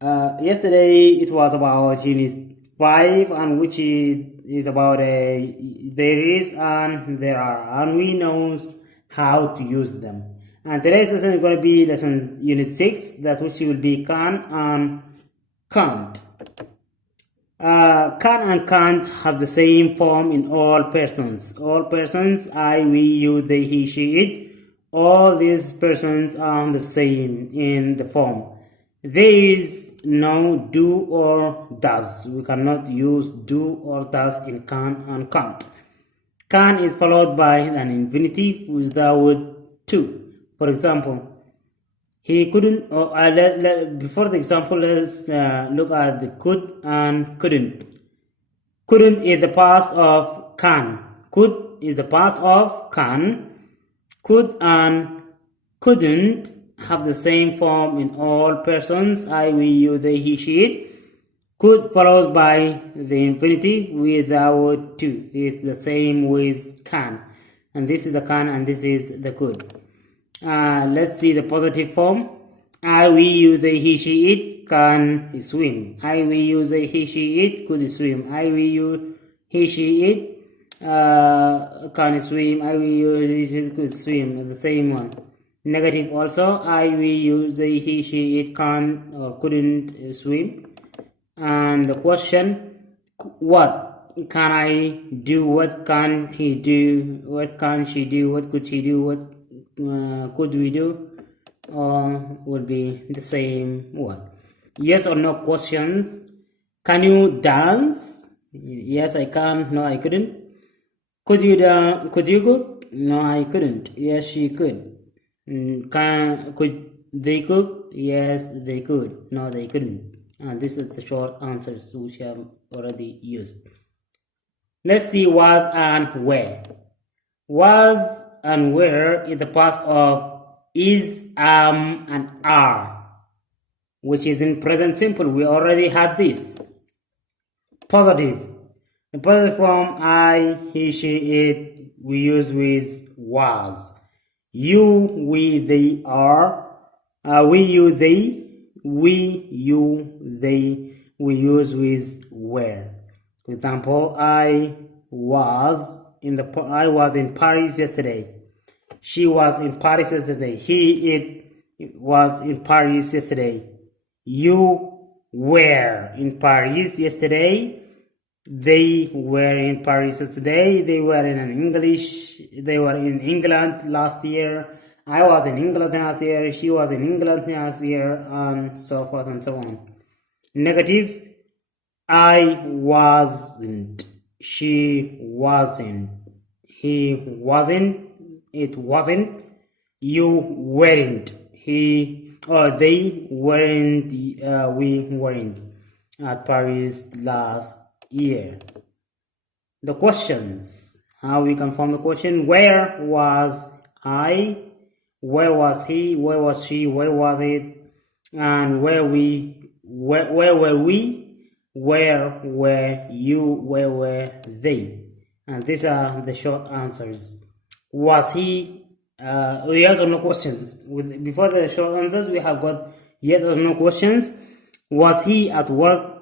Yesterday it was about Unit 5, and which is about there is and there are, and we know how to use them. And today's lesson is going to be lesson Unit 6, that which will be can and can't. Can and can't have the same form in all persons. All persons, I, we, you, they, he, she, it. All these persons are the same in the form. There is no do or does. We cannot use do or does in can and can't. Can is followed by an infinitive with the word to. For example, he couldn't. Before the example, let's look at the could and couldn't. Couldn't is the past of can. Could is the past of can. Could and couldn't have the same form in all persons, I, we, you, they, he, she, it. Could follows by the infinitive without to. It's the same with can. And this is a can and this is the could. Let's see the positive form. I, we, you, they, he, she, it can swim. I, we, you, they, he, she, it could swim. I, we, you, he, she, it can swim. I, we, you, it could swim. The same one. Negative also. I, we, you, they, he, she, it can or couldn't swim. And the question, what can I do? What can he do? What can she do? What could she do? What could we do? Would be the same one. Yes or no questions. Can you dance? Yes, I can. No, I couldn't. Could you cook? No, I couldn't. Yes, she could. Could they cook? Yes, they could. No, they couldn't. And this is the short answers which I have already used. Let's see was and where. Was and where is the past of is, and are, which is in present simple. We already had this. Positive. The positive form I, he, she, it, we use with was. You, we, they, are. We, you, they. We, you, they, we use with where. For example, I was in Paris yesterday. She was in Paris yesterday. It was in Paris yesterday. You were in Paris yesterday. They were in Paris yesterday. They were in England last year. I was in England last year. She was in England last year, and so forth and so on. Negative. I wasn't. She wasn't. He wasn't. It wasn't. You weren't. He or they weren't. We weren't at Paris last year. The questions. How we can form the question. Where was I? Where was he? Where was she? Where was it? And where were we? Where were you? Where were they? And these are the short answers. Was he? Yes or no questions. Before the short answers, we have got yes or no questions. Was he at work?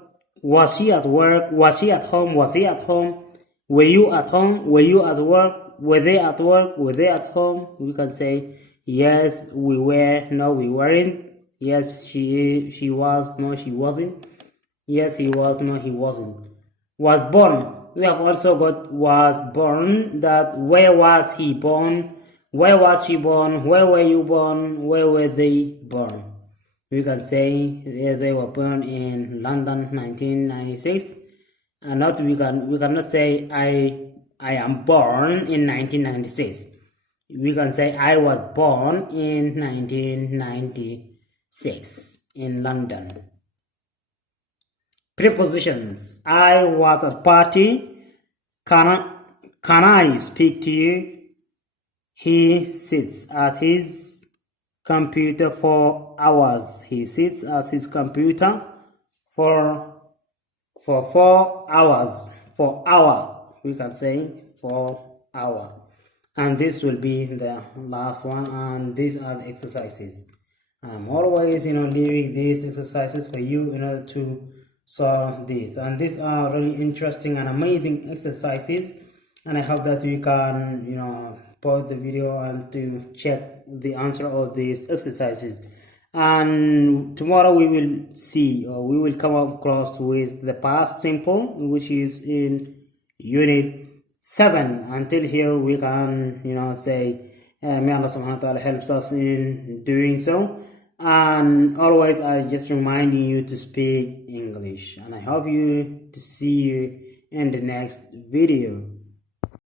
Was she at work? Was she at home? Was he at home? Were you at home? Were you at work? Were they at work? Were they at home? We can say yes, we were. No, we weren't. Yes, she was. No, she wasn't. Yes, he was. No, he wasn't. Was born. We have also got was born. That where was he born? Where was she born? Where were you born? Where were they born? We can say they were born in London, 1996. And not we cannot say I am born in 1996. We can say I was born in 1996 in London. Prepositions. I was at party. Can I speak to you? He sits at his computer for hours. He sits at his computer for 4 hours. For hour. We can say for hour. And this will be the last one, and these are the exercises. I'm always, leaving these exercises for you in order to solve this. And these are really interesting and amazing exercises. And I hope that you can, pause the video and to check the answer of these exercises. And tomorrow we will see, or we will come across with the past simple, which is in unit 7. Until here we can, say, may Allah subhanahu wa ta'ala helps us in doing so. And always I just reminding you to speak English, and I hope you to see you in the next video.